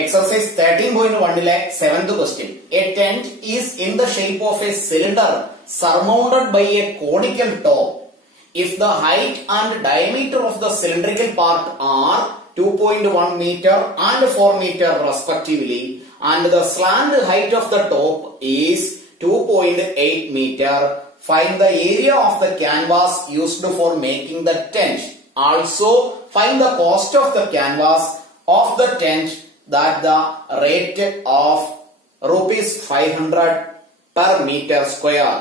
Exercise 13.1 7th question. A tent is in the shape of a cylinder surmounted by a conical top. If the height and diameter of the cylindrical part are 2.1 meter and 4 meter respectively, and the slant height of the top is 2.8 meter, find the area of the canvas used for making the tent. Also, find the cost of the canvas of the tent that the rate of rupees 500 per meter square.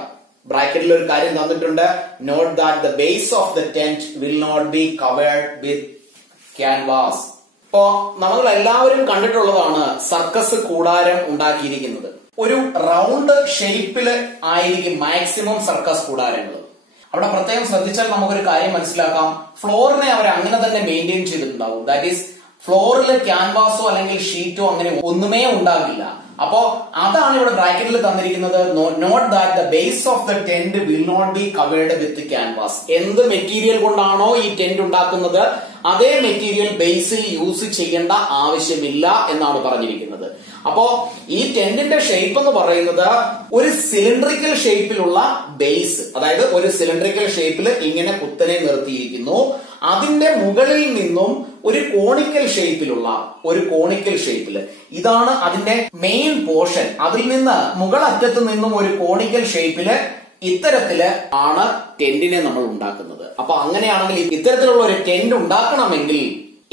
Bracket ഒരു കാര്യം തന്നിട്ടുണ്ട്. Note that the base of the tent will not be covered with canvas. ഇപ്പോ നമ്മൾ എല്ലാവരും കണ്ടിട്ടുള്ളതാണ് circus കൂടാരം ഉണ്ടാക്കിയിരിക്കുന്നത്. ഒരു റൗണ്ട് ഷേപ്പില് ആയിരിക്കും മാക്സിമം സർക്കസ് കൂടാരങ്ങൾ. അവിടെ പ്രത്യേകം ശ്രദ്ധിച്ചാൽ നമുക്കൊരു കാര്യം മനസ്സിലാക്കാം. ഫ്ലോറിനെ അവർ അങ്ങനെ തന്നെ മെയിൻറ്റെയിൻ ചെയ്തിട്ടുണ്ടാവും. ദാറ്റ് ഈസ് ഫ്ലോറിൽ ക്യാൻവാസോ അല്ലെങ്കിൽ ഷീറ്റോ അങ്ങനെ ഒന്നുമേ ഉണ്ടാകില്ല. അപ്പോ അതാണ് ഇവിടെ ബ്രാക്കറ്റിൽ തന്നിരിക്കുന്നത്. Note that the base of the tent will not be covered with canvas. എന്ത് മെറ്റീരിയൽ കൊണ്ടാണോ ഈ ടെന്റ് ഉണ്ടാക്കുന്നത് അതേ മെറ്റീരിയൽ ബേസിൽ യൂസ് ചെയ്യേണ്ട ആവശ്യമില്ല എന്നാണ് പറഞ്ഞിരിക്കുന്നത്. അപ്പോ ഈ ടെന്റിന്റെ ഷേപ്പ് എന്ന് പറയുന്നത് ഒരു സിലിണ്ടറിക്കൽ ഷേപ്പിലുള്ള ബേസ്, അതായത് ഒരു സിലിണ്ടറിക്കൽ ഷേപ്പിൽ ഇങ്ങനെ കുത്തനെ നിർത്തിയിരിക്കുന്നു. അതിന്റെ മുകളിൽ നിന്നും ഒരു കോണിക്കൽ ഷേപ്പില് ഇതാണ് അതിന്റെ മെയിൻ പോർഷൻ. അതിൽ നിന്ന് മുകളറ്റത്ത് നിന്നും ഒരു കോണിക്കൽ ഷേപ്പില് ഇത്തരത്തില് ആണ് ടെന്റിനെ നമ്മൾ ഉണ്ടാക്കുന്നത്. അപ്പൊ അങ്ങനെയാണെങ്കിൽ ഇത്തരത്തിലുള്ള ഒരു ടെന്റ് ഉണ്ടാക്കണമെങ്കിൽ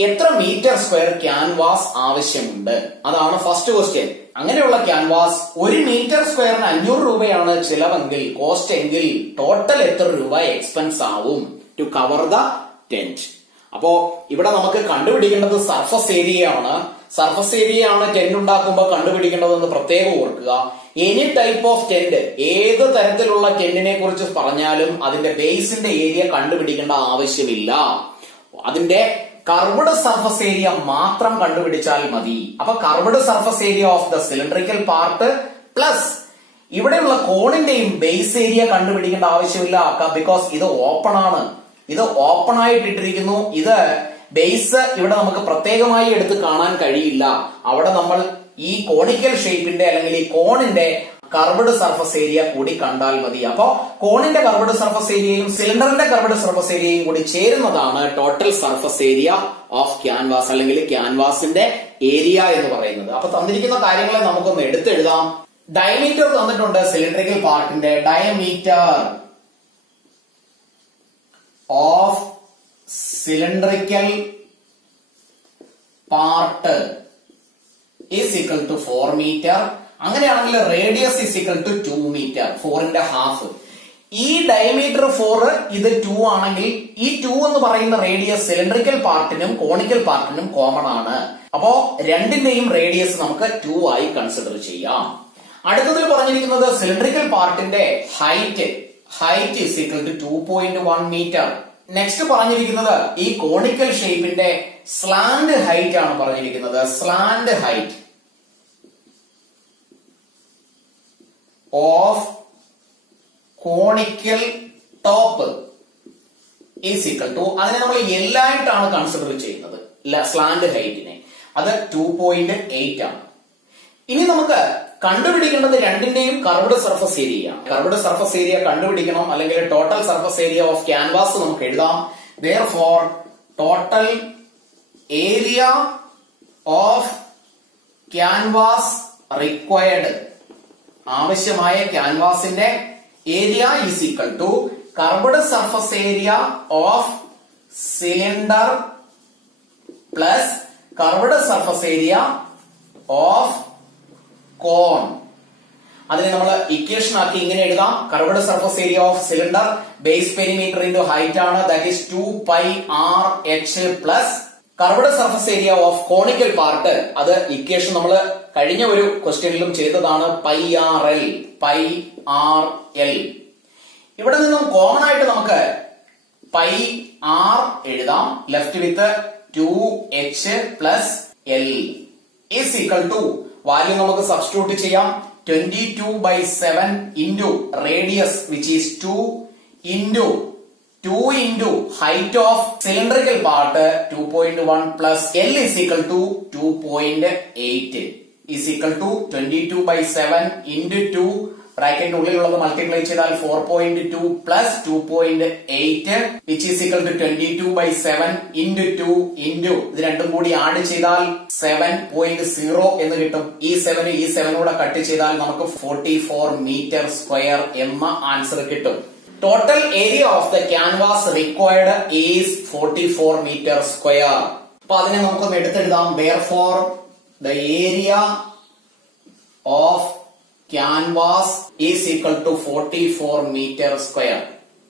എത്ര മീറ്റർ സ്ക്വയർ ക്യാൻവാസ് ആവശ്യമുണ്ട്? അതാണ് ഫസ്റ്റ് ക്വസ്റ്റ്യൻ. അങ്ങനെയുള്ള ക്യാൻവാസ് 1 മീറ്റർ സ്ക്വയറിന് 500 രൂപയാണ് ചിലവെങ്കിൽ, കോസ്റ്റ് എങ്കിൽ ടോട്ടൽ എത്ര രൂപ എക്സ്പെൻസ് ആവും ടു കവർ ദ ടെന്റ്? അപ്പോ ഇവിടെ നമുക്ക് കണ്ടുപിടിക്കേണ്ടത് സർഫസ് ഏരിയയാണ്. സർഫസ് ഏരിയയാണ് ടെന്റ് ഉണ്ടാക്കുമ്പോൾ കണ്ടുപിടിക്കേണ്ടതെന്ന് പ്രത്യേകം ഓർക്കുക. എനി ടൈപ്പ് ഓഫ് ടെന്റ്, ഏത് തരത്തിലുള്ള ടെന്റിനെ കുറിച്ച് പറഞ്ഞാലും അതിന്റെ ബേസിന്റെ ഏരിയ കണ്ടുപിടിക്കേണ്ട ആവശ്യമില്ല. അതിന്റെ കർവ്ഡ് സർഫസ് ഏരിയ മാത്രം കണ്ടുപിടിച്ചാൽ മതി. അപ്പൊ curved surface area of the cylindrical part plus ഇവിടെയുള്ള കോണിന്റെയും ബേസ് ഏരിയ കണ്ടുപിടിക്കേണ്ട ആവശ്യമില്ല. ബിക്കോസ് ഇത് ഓപ്പൺ ആണ്, ഇത് ഓപ്പൺ ആയിട്ടിട്ടിരിക്കുന്നു. ഇത് ബേസ് ഇവിടെ നമുക്ക് പ്രത്യേകമായി എടുത്ത് കാണാൻ കഴിയില്ല. അവിടെ നമ്മൾ ഈ കോണിക്കൽ ഷേപ്പിന്റെ അല്ലെങ്കിൽ ഈ കോണിന്റെ കർവ്ഡ് സർഫസ് ഏരിയ കൂടി കണ്ടാൽ മതി. അപ്പോ കോണിന്റെ കർവ്ഡ് സർഫസ് ഏരിയയും സിലിണ്ടറിന്റെ കർവ്ഡ് സർഫസ് ഏരിയയും കൂടി ചേരുന്നതാണ് total surface area of canvas അല്ലെങ്കിൽ ക്യാൻവാസിന്റെ ഏരിയ എന്ന് പറയുന്നത്. അപ്പൊ തന്നിരിക്കുന്ന കാര്യങ്ങളെ നമുക്കൊന്ന് എടുത്തെഴുതാം. ഡയമീറ്റർ തന്നിട്ടുണ്ട്. സിലിണ്ടറിക്കൽ പാർട്ടിന്റെ diameter of cylindrical part is equal to 4 metre. അങ്ങനെയാണെങ്കിൽ radius is equal to 2 metre, 4ന്റെ ഹാഫ്. ഈ ഡയമീറ്റർ 4, ഇത് 2 ആണെങ്കിൽ ഈ 2 എന്ന് പറയുന്ന റേഡിയസ് സിലിണ്ടറിക്കൽ പാർട്ടിനും കോണിക്കൽ പാർട്ടിനും കോമൺ ആണ്. അപ്പോ രണ്ടിന്റെയും റേഡിയസ് നമുക്ക് 2 ആയി കൺസിഡർ ചെയ്യാം. അടുത്തതിൽ പറഞ്ഞിരിക്കുന്നത് സിലിണ്ടറിക്കൽ പാർട്ടിന്റെ height is equal to 2.1 metre. Next പറഞ്ഞിരിക്കുന്നത് ഈ കോണിക്കൽ ഷേപ്പിന്റെ സ്ലാന്റ് ഹൈറ്റ് ആണ് പറഞ്ഞിരിക്കുന്നത്. Slant height of conical top is equal to, അതിനെ നമ്മൾ എല്ലായിട്ടാണ് കൺസിഡർ ചെയ്യുന്നത് സ്ലാന്റ് ഹൈറ്റിനെ. അത് 2.8 ആണ്. ഇനി നമുക്ക് കണ്ടുപിടിക്കേണ്ടത് രണ്ടിന്റെയും curved surface area. Curved surface area കണ്ടുപിടിക്കണം, അല്ലെങ്കിൽ total surface area of canvas നമുക്ക് എഴുതാം. Therefore, total area of canvas required, ആവശ്യമായ ക്യാൻവാസിന്റെ area is equal to curved surface area of cylinder plus curved surface area of cone. അതിനെ നമ്മൾ equation ആക്കി ഇങ്ങനെ എഴുതാം. Curved surface area of cylinder base perimeter into height ആണ്, that is 2πRh plus curved surface area of conical part, അത് equation നമ്മൾ കഴിഞ്ഞ ഒരു ക്വസ്റ്റ്യനിലും ചെയ്തതാണ്, πRL. ഇവിടെ നിന്നും കോമൺ ആയിട്ട് നമുക്ക് πR എഴുതാം. Left with 2h plus L is equal to, value നമുക്ക് സബ്സ്റ്റിറ്റ്യൂട്ട് ചെയ്യാം. 22/7 into radius which is 2 into 2 into height of cylindrical part 2.1 plus L is equal to 2.8 is equal to 22 by 7 into 2 ബ്രാക്കറ്റിന്റെ ഉള്ളിലുള്ളത് multiply ചെയ്താൽ 4.2 plus 2.8 which is equal to 22 by 7 into 2 into ഇത് രണ്ടും കൂടി add ചെയ്താൽ 7.0 എന്ന് കിട്ടും. ഈ 7 കൂടെ കട്ട് ചെയ്താൽ നമുക്ക് 44 മീറ്റർ സ്ക്വയർ എന്ന ആൻസർ കിട്ടും. Total area of the canvas required is 44 metre square. അപ്പൊ അതിനെ നമുക്കൊന്ന് എടുത്തെഴുതാം. therefore the area of canvas is equal to 44 meter square.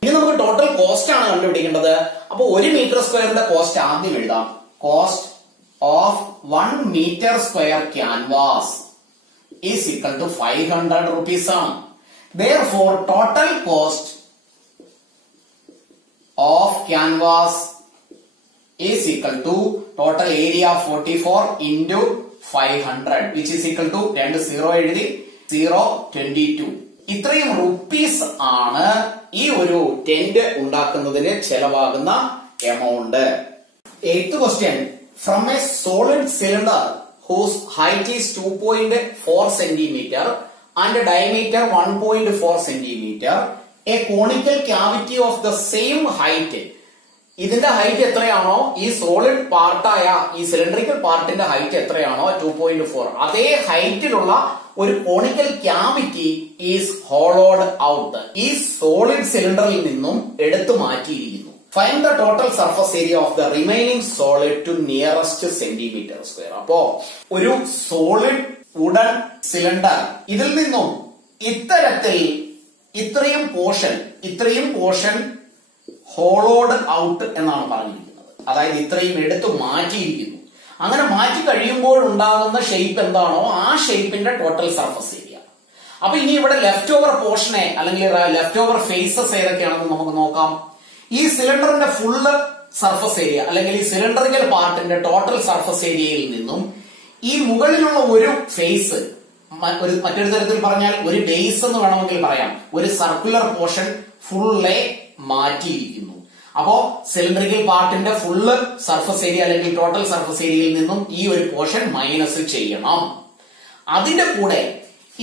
ഇനി നമുക്ക് ടോട്ടൽ കോസ്റ്റ് ആണ് കണ്ടുപിടിക്കേണ്ടത്. അപ്പൊ 1 മീറ്റർ സ്ക്വയറിന്റെ കോസ്റ്റ് ആദ്യം എഴുതാം. Cost of 1 metre square canvas is equal to 500 rupees ആണ്. therefore total cost of canvas is equal to total area 44 into 500 which is equal to 2 എഴുതി 0.22. ഇത്രയും റുപ്പീസ് ആണ് ഈ ഒരു ടെന്റ് ഉണ്ടാക്കുന്നതിന് ചെലവാകുന്ന amount. 8th question. From a solid cylinder whose height is 2.4 centimeter and diameter 1.4 centimeter, a conical cavity of the same height. ഇതിന്റെ height എത്രയാണോ ഈ solid പാർട്ടായ ഈ സിലിണ്ടറിക്കൽ പാർട്ടിന്റെ ഹൈറ്റ് എത്രയാണോ 2.4 അതേ ഹൈറ്റിലുള്ള ഒരു conical cavity is hollowed out. ഈ സോളിഡ് സിലിണ്ടറിൽ നിന്നും എടുത്തു മാറ്റിയിരിക്കുന്നു. Find the total surface area of the remaining solid to nearest centimetre square. അപ്പോ ഒരു സോളിഡ് വുഡൻ സിലിണ്ടർ ഇതിൽ നിന്നും ഇത്രയും പോർഷൻ ഹോളോഡ് ഔട്ട് എന്നാണ് പറഞ്ഞിരിക്കുന്നത്. അതായത് ഇത്രയും എടുത്തു മാറ്റിയിരിക്കുന്നു. അങ്ങനെ മാറ്റി കഴിയുമ്പോൾ ഉണ്ടാകുന്ന ഷേപ്പ് എന്താണോ ആ ഷേപ്പിന്റെ ടോട്ടൽ സർഫസ് ഏരിയ. അപ്പൊ ഇനി ഇവിടെ ലെഫ്റ്റ് ഓവർ പോർഷനെ അല്ലെങ്കിൽ ലെഫ്റ്റ് ഓവർ ഫേസസ് ഏതൊക്കെയാണെന്ന് നമുക്ക് നോക്കാം. ഈ സിലിണ്ടറിന്റെ ഫുള്ള് സർഫസ് ഏരിയ അല്ലെങ്കിൽ ഈ സിലിണ്ടറിക്കൽ പാർട്ടിന്റെ ടോട്ടൽ സർഫസ് ഏരിയയിൽ നിന്നും ഈ മുകളിലുള്ള ഒരു ഫേസ്, മറ്റൊരു തരത്തിൽ പറഞ്ഞാൽ ഒരു ബേസ് എന്ന് വേണമെങ്കിൽ പറയാം, ഒരു സർക്കുലർ പോർഷൻ ഫുള്ളെ മാറ്റിയിരിക്കുന്നു. അപ്പോ സിലിണ്ടറിക്കൽ പാർട്ടിന്റെ ഫുള്ള് സർഫസ് ഏരിയ അല്ലെങ്കിൽ ടോട്ടൽ സർഫസ് ഏരിയയിൽ നിന്നും ഈ ഒരു പോർഷൻ മൈനസ് ചെയ്യണം. അതിന്റെ കൂടെ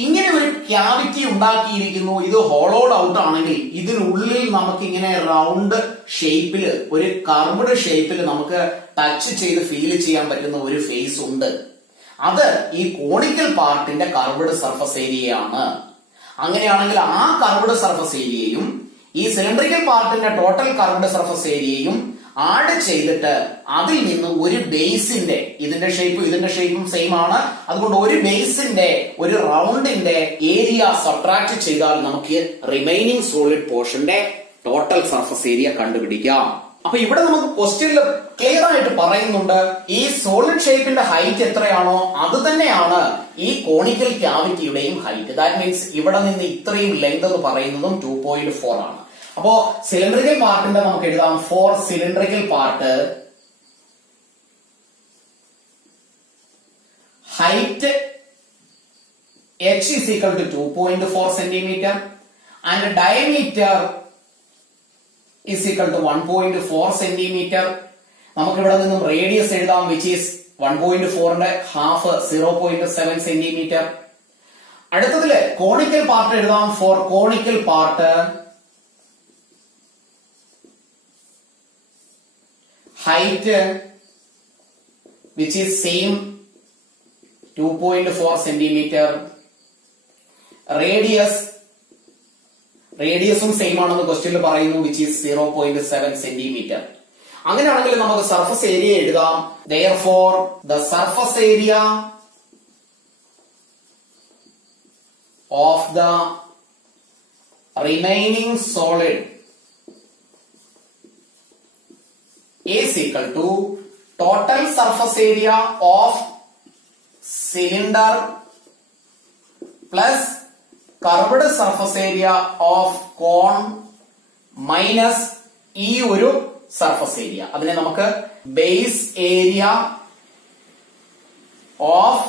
ഇങ്ങനെ ഒരു ക്യാവിറ്റി ഉണ്ടാക്കിയിരിക്കുന്നു. ഇത് ഹോളോഡ് ഔട്ട് ആണെങ്കിൽ ഇതിനുള്ളിൽ നമുക്ക് ഇങ്ങനെ റൗണ്ട് ഷേപ്പില് ഒരു കർവ്ഡ് ഷേപ്പിൽ നമുക്ക് ടച്ച് ചെയ്ത് ഫീൽ ചെയ്യാൻ പറ്റുന്ന ഒരു ഫേസ് ഉണ്ട്. അത് ഈ കോണിക്കൽ പാർട്ടിന്റെ കർവ്ഡ് സർഫസ് ഏരിയയാണ്. അങ്ങനെയാണെങ്കിൽ ആ കർവ്ഡ് സർഫസ് ഏരിയയും ഈ സിലിണ്ടറിക്കൽ പാർട്ടിന്റെ ടോട്ടൽ കർവ്ഡ് സർഫസ് ഏരിയയും ആഡ് ചെയ്തിട്ട് അതിൽ നിന്ന് ഒരു ബേസിന്റെ ഇതിന്റെ ഷേപ്പും സെയിം ആണ്. അതുകൊണ്ട് ഒരു ബേസിന്റെ ഒരു റൗണ്ടിന്റെ ഏരിയ സബ്ട്രാക്ട് ചെയ്താൽ നമുക്ക് റിമൈനിങ് സോളിഡ് പോർഷന്റെ ടോട്ടൽ സർഫസ് ഏരിയ കണ്ടുപിടിക്കാം. അപ്പൊ ഇവിടെ നമുക്ക് ക്വസ്റ്റ്യനിൽ ക്ലിയർ ആയിട്ട് പറയുന്നുണ്ട് ഈ സോളിഡ് ഷേപ്പിന്റെ ഹൈറ്റ് എത്രയാണോ അത് തന്നെയാണ് ഈ കോണിക്കൽ ക്യാവിറ്റിയുടെയും ഹൈറ്റ്. ദാറ്റ് മീൻസ് ഇവിടെ നിന്ന് ഇത്രയും ലെങ്ത് എന്ന് പറയുന്നതും 2.4 ആണ്. അപ്പോ സിലിണ്ടറിക്കൽ പാർട്ടിന്റെ നമുക്ക് എഴുതാം. For cylindrical part height h is equal to 2.4 centimeter and diameter is equal to 1.4 centimeter. നമുക്ക് ഇവിടെ നിന്നും റേഡിയസ് എഴുതാം which is 1.4ന്റെ ഹാഫ് 0.7 centimeter. അടുത്തതില് കോണിക്കൽ പാർട്ട് എഴുതാം. For conical part height which is same 2.4 centimeter. റേഡിയസും സെയിം ആണെന്ന് ക്വസ്റ്റ്യനിൽ പറയുന്നു which is 0.7 centimeter. അങ്ങനെയാണെങ്കിൽ നമുക്ക് സർഫസ് ഏരിയ എഴുതാം. therefore the surface area of the remaining solid is equal to total surface area of cylinder plus curved surface area of cone minus ഈ ഒരു സർഫസ് ഏരിയ. അതിനെ നമുക്ക് ബേസ് ഏരിയ ഓഫ്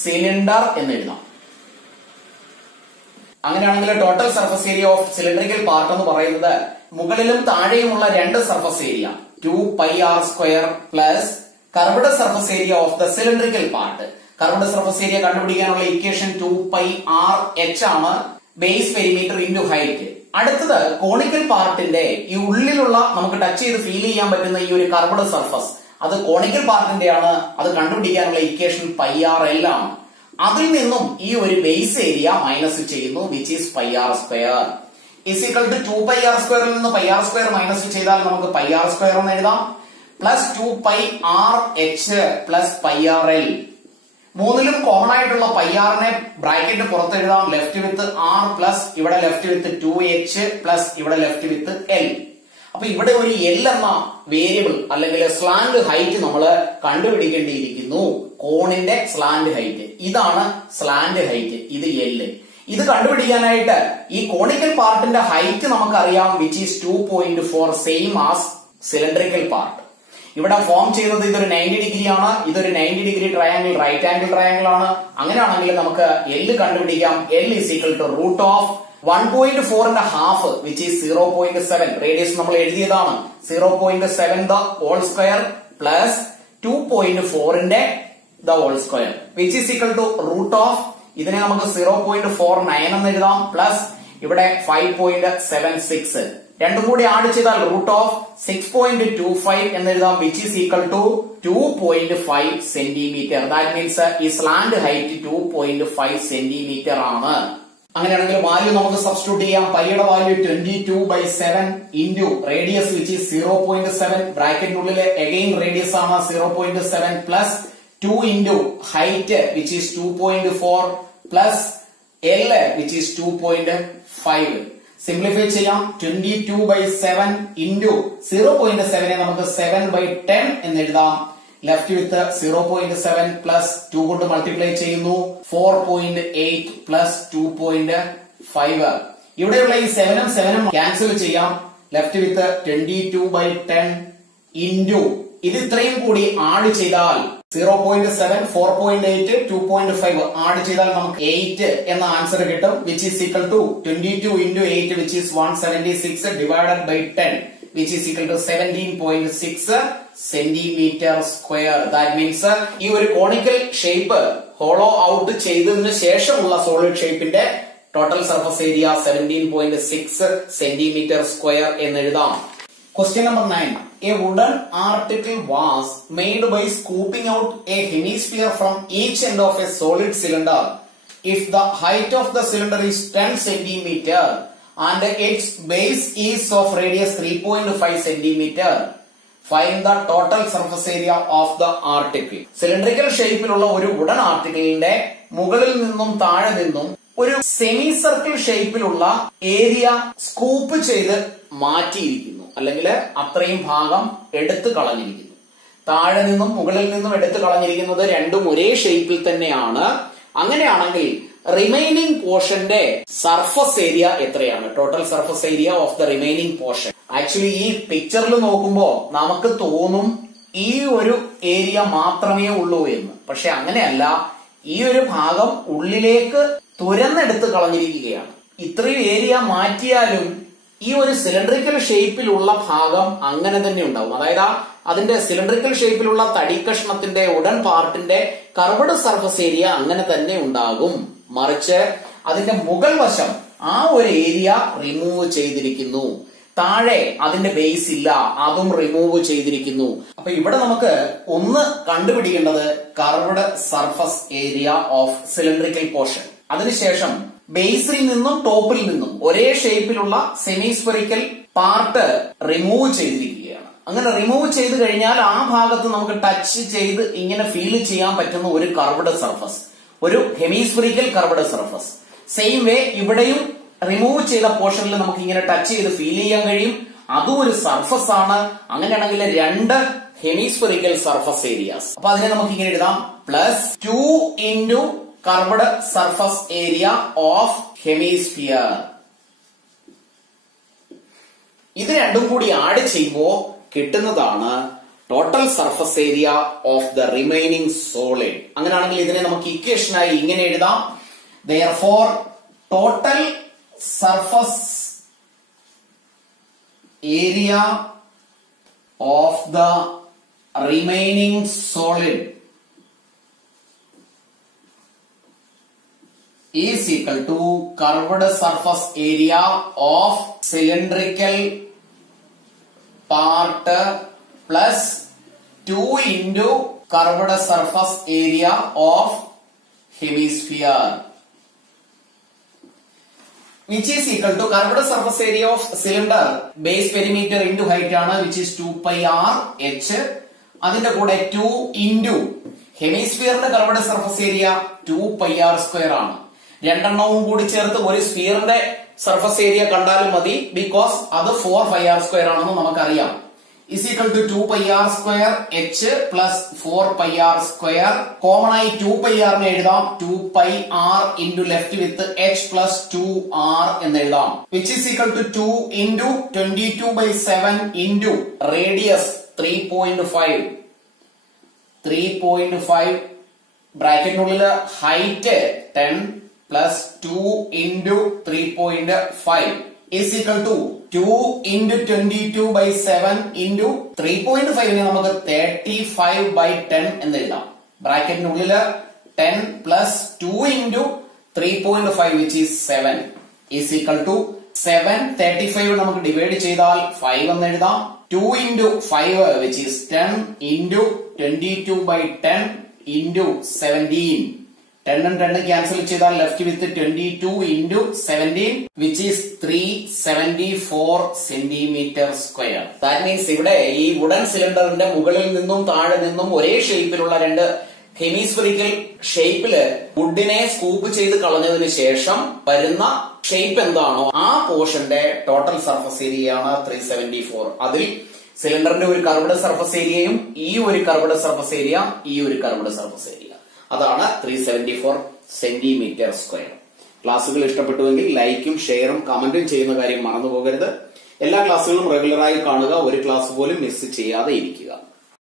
സിലിണ്ടർ എന്ന് എഴുതാം. അങ്ങനെയാണെങ്കിൽ total surface area of cylindrical part എന്ന് പറയുന്നത് മുകളിലും താഴെയുമുള്ള രണ്ട് surface area 2πr² plus curved surface area of the cylindrical part. Curved surface area കണ്ടുപിടിക്കാനുള്ള ഇക്വേഷൻ 2πrh ആണ്. Base perimeter into height. അടുത്തത് കോണിക്കൽ പാർട്ടിന്റെ ഈ ഉള്ളിലുള്ള നമുക്ക് ടച്ച് ചെയ്ത് ഫീൽ ചെയ്യാൻ പറ്റുന്ന ഈ ഒരു കർവ്ഡ് സർഫസ്, അത് കോണിക്കൽ പാർട്ടിന്റെ ആണ്. അത് കണ്ടുപിടിക്കാനുള്ള ഇക്വേഷൻ πrl ആണ്. അതിൽ നിന്നും ഈ ഒരു ബേസ് ഏരിയ മൈനസ് ചെയ്യുന്നു, which is πr² is equal to 2πr² നിന്ന് πr² മൈനസ് ചെയ്താൽ നമുക്ക് πr² എന്ന് എഴുതാം. Plus 2πrh plus πrl. മൂന്നിലും കോമൺ ആയിട്ടുള്ള πrനെ ബ്രാക്കറ്റ് പുറത്തെഴുതാം. ലെഫ്റ്റ് വിത്ത് r പ്ലസ് ഇവിടെ ലെഫ്റ്റ് വിത്ത് 2h പ്ലസ് ഇവിടെ ലെഫ്റ്റ് വിത്ത് l. അപ്പൊ ഇവിടെ ഒരു l എന്ന വേരിയബിൾ അല്ലെങ്കിൽ സ്ലാന്റ് ഹൈറ്റ് നമ്മൾ കണ്ടുപിടിക്കേണ്ടിയിരിക്കുന്നു. കോണിന്റെ സ്ലാന്റ് ഹൈറ്റ് ഇതാണ് സ്ലാന്റ് ഹൈറ്റ്, ഇത് l. ഇത് കണ്ടുപിടിക്കാനായിട്ട് ഈ കോണിക്കൽ പാർട്ടിന്റെ ഹൈറ്റ് നമുക്കറിയാം, which is 2.4, same as cylindrical part. ഇവിടെ ഫോം ചെയ്യുന്നത് ഇതൊരു 90 ഡിഗ്രി ആണ്. ഇതൊരു 90 degree triangle, right angle triangle ആണ്. അങ്ങനെയാണെങ്കിൽ നമുക്ക് l കണ്ടുപിടിക്കാം. l is equal to root of 1.4ന്റെ ഹാഫ്, വിച്ച് ഈസ് 0.7. റേഡിയസ് നമ്മൾ എഴുതിയതാണ്. 0.7 ദ ഹോൾ സ്ക്വയർ പ്ലസ് 2.4ന്റെ the whole square, which is equal to root of, ഇതിനെ നമുക്ക് 0.49 എന്ന് എഴുതാം. പ്ലസ് ഇവിടെ 5.76. രണ്ടും കൂടി ആഡ് ചെയ്താൽ റൂട്ട് ഓഫ് 6.25 എന്ന് എഴുതാം, which is equal to 2.5 centimetre. That means ഈ സ്ലാന്റ് ഹൈറ്റ് 2.5 സെന്റിമീറ്റർ ആണ്. അങ്ങനെയാണെങ്കിൽ വാല്യൂ നമുക്ക് സബ്സ്റ്റിറ്റ്യൂട്ട് ചെയ്യാം. പൈയുടെ value 22/7 into radius which is 0.7. ബ്രാക്കറ്റിനുള്ളിൽ അഗെയിൻ റേഡിയസ് ആണ് 0.7 plus 2 into height which is 2.4 plus L which is 2.5. Simplify ചെയ്യാം. 22/7 ഇൻറ്റു 0.7 നമുക്ക് 7/10 എന്ന് എഴുതാം. ലെഫ്റ്റ് വിത്ത് 0.7 പ്ലസ് 2 കൊണ്ട് മൾട്ടിപ്ലൈ ചെയ്യുന്നു. 4.8 പ്ലസ് 2.5. ഇവിടെയുള്ള ഈ 7ഉം 7ഉം ക്യാൻസൽ ചെയ്യാം. ലെഫ്റ്റ് വിത്ത് 22/10 ഇൻറ്റു ഇത് ഇത്രയും കൂടി ആഡ് ചെയ്താൽ 0.7, 4.8, 2.5 ആഡ് ചെയ്താൽ നമുക്ക് 8 എന്ന ആൻസർ കിട്ടും, which is equal to 22 into 8 which is 176 divided by 10 which is equal to 17.6 centimetre square. That means ഈ ഒരു കോണിക്കൽ ഷേപ്പ് ഹോളോ ഔട്ട് ചെയ്തതിനു ശേഷമുള്ള സോളിഡ് ഷേപ്പിന്റെ total surface area 17.6 centimetre square എന്ന് എഴുതാം. Question number 9. A wooden article was made by scooping out a hemisphere from each end of a solid cylinder. If the height of the cylinder is 10 centimeter and its base is of radius 3.5 centimeter, find the total surface area of the article. Cylindrical ഷേപ്പിലുള്ള ഒരു wooden ആർട്ടിക്കിളിന്റെ മുകളിൽ നിന്നും താഴെ നിന്നും ഒരു semi circle ഷേപ്പിലുള്ള area scoop ചെയ്ത് മാറ്റിയിരിക്കുന്നു, അല്ലെങ്കിൽ അത്രയും ഭാഗം എടുത്തു കളഞ്ഞിരിക്കുന്നു. താഴെ നിന്നും മുകളിൽ നിന്നും എടുത്തു കളഞ്ഞിരിക്കുന്നത് രണ്ടും ഒരേ ഷേപ്പിൽ തന്നെയാണ്. അങ്ങനെയാണെങ്കിൽ റിമൈനിങ് പോർഷന്റെ സർഫസ് ഏരിയ എത്രയാണ്? Total surface area of the remaining portion. Actually ഈ പിക്ചറിൽ നോക്കുമ്പോ നമുക്ക് തോന്നും ഈ ഒരു ഏരിയ മാത്രമേ ഉള്ളൂ എന്ന്. പക്ഷെ അങ്ങനെയല്ല, ഈ ഒരു ഭാഗം ഉള്ളിലേക്ക് തുരന്നെടുത്ത് കളഞ്ഞിരിക്കുകയാണ്. ഇത്രയും ഏരിയ മാറ്റിയാലും ഈ ഒരു സിലിണ്ടറിക്കൽ ഷേപ്പിലുള്ള ഭാഗം അങ്ങനെ തന്നെ ഉണ്ടാവും. അതായത് അതിന്റെ സിലിണ്ടറിക്കൽ ഷേപ്പിലുള്ള തടിക്കഷ്ണത്തിന്റെ ഉടൻ പാർട്ടിന്റെ കർവ്ഡ് സർഫസ് ഏരിയ അങ്ങനെ തന്നെ ഉണ്ടാകും. മറിച്ച് അതിന്റെ മുകൾ വശം ആ ഒരു ഏരിയ റിമൂവ് ചെയ്തിരിക്കുന്നു. താഴെ അതിന്റെ ബേസ് ഇല്ല, അതും റിമൂവ് ചെയ്തിരിക്കുന്നു. അപ്പൊ ഇവിടെ നമുക്ക് ഒന്ന് കണ്ടുപിടിക്കേണ്ടത് curved surface area of cylindrical portion. അതിനുശേഷം ബേസിൽ നിന്നും ടോപ്പിൽ നിന്നും ഒരേ ഷേപ്പിലുള്ള സെമി സ്ഫെറിക്കൽ പാർട്ട് റിമൂവ് ചെയ്തിരിക്കുകയാണ്. അങ്ങനെ റിമൂവ് ചെയ്ത് കഴിഞ്ഞാൽ ആ ഭാഗത്ത് നമുക്ക് ടച്ച് ചെയ്ത് ഇങ്ങനെ ഫീൽ ചെയ്യാൻ പറ്റുന്ന ഒരു കർവ്ഡ് സർഫസ്, ഒരു hemispherical curved surface. Same way ഇവിടെയും റിമൂവ് ചെയ്ത പോർഷനിൽ നമുക്ക് ഇങ്ങനെ ടച്ച് ചെയ്ത് ഫീൽ ചെയ്യാൻ കഴിയും. അതും ഒരു സർഫസ് ആണ്. അങ്ങനെയാണെങ്കിൽ രണ്ട് ഹെമിസ്ഫെറിക്കൽ സർഫസ് ഏരിയാസ്. അപ്പൊ അതിനെ നമുക്ക് ഇങ്ങനെ എഴുതാം, +2 into curved surface area of hemisphere. ഇത് രണ്ടും കൂടി ആഡ് ചെയ്യുമ്പോൾ കിട്ടുന്നതാണ് total surface area of the remaining solid. അങ്ങനെയാണെങ്കിൽ ഇതിനെ നമുക്ക് ഇക്വേഷനായി ഇങ്ങനെ എഴുതാം, therefore total surface area of the remaining solid is equal to curved surface area of cylindrical part plus 2 into curved surface area of hemisphere, which is equal to curved surface area of cylinder base perimeter into height ആണ്, which is 2 pi r h. അതിന്റെ കൂടെ 2 into ഹെമിസ്ഫിയറിന്റെ curved surface area 2 pi r square ആണ്. രണ്ടെണ്ണവും കൂടി ചേർത്ത് ഒരു സ്ഫിയറിന്റെ surface area കണ്ടാലും മതി, ബിക്കോസ് അത് 4 pi r സ്ക്വയർ ആണെന്ന് നമുക്കറിയാം. is equal to 2 pi r square h plus 4 pi r square. Common ആയി 2 pi r നെ എഴുതാം, 2 pi r into left with h plus 2 r എന്ന് എഴുതാം, which is equal to 2 into 22 by 7 into radius 3.5 ബ്രാക്കറ്റിനുള്ളിൽ height 10 plus 2 into 3.5 is equal to 2 into 22 by 7 into 3.5 നെ നമുക്ക് 35 by 10 എന്ന് എഴുതാം. ബ്രാക്കറ്റിനുള്ളിൽ 10 plus 2 into 3.5 which is 7 is equal to 7. 35 നമുക്ക് divide ചെയ്താൽ 5 എന്ന് എഴുതാം. 2 into 5 which is 10 into 22 by 10 into 17. 10 and 10 cancel ചെയ്താൽ left with 22 into 17 which is 374 centimeter square. That means ഇവിടെ ഈ വുഡൻ സിലിണ്ടറിന്റെ മുകളിൽ നിന്നും താഴെ നിന്നും ഒരേ ഷേപ്പിലുള്ള രണ്ട് ഹെമിസ്ഫെറിക്കൽ ഷേപ്പില് വുഡിനെ സ്കൂപ്പ് ചെയ്ത് കളഞ്ഞതിന് ശേഷം വരുന്ന ഷേപ്പ് എന്താണോ ആ പോർഷന്റെ ടോട്ടൽ സർഫസ് ഏരിയയാണ് 374. അതിൽ സിലിണ്ടറിന്റെ ഒരു കർവ്ഡ് സർഫസ് ഏരിയയും ഈ ഒരു കർവ്ഡ് സർഫസ് ഏരിയ, ഈ ഒരു കർവ്ഡ് സർഫസ് ഏരിയ, അതാണ് 374 സെന്റിമീറ്റർ സ്ക്വയർ. ക്ലാസ്സുകൾ ഇഷ്ടപ്പെട്ടുവെങ്കിൽ ലൈക്കും ഷെയറും കമന്റും ചെയ്യുന്ന കാര്യം മറന്നു പോകരുത്. എല്ലാ ക്ലാസ്സുകളും റെഗുലറായി കാണുക, ഒരു ക്ലാസ് പോലും മിസ് ചെയ്യാതെ ഇരിക്കുക.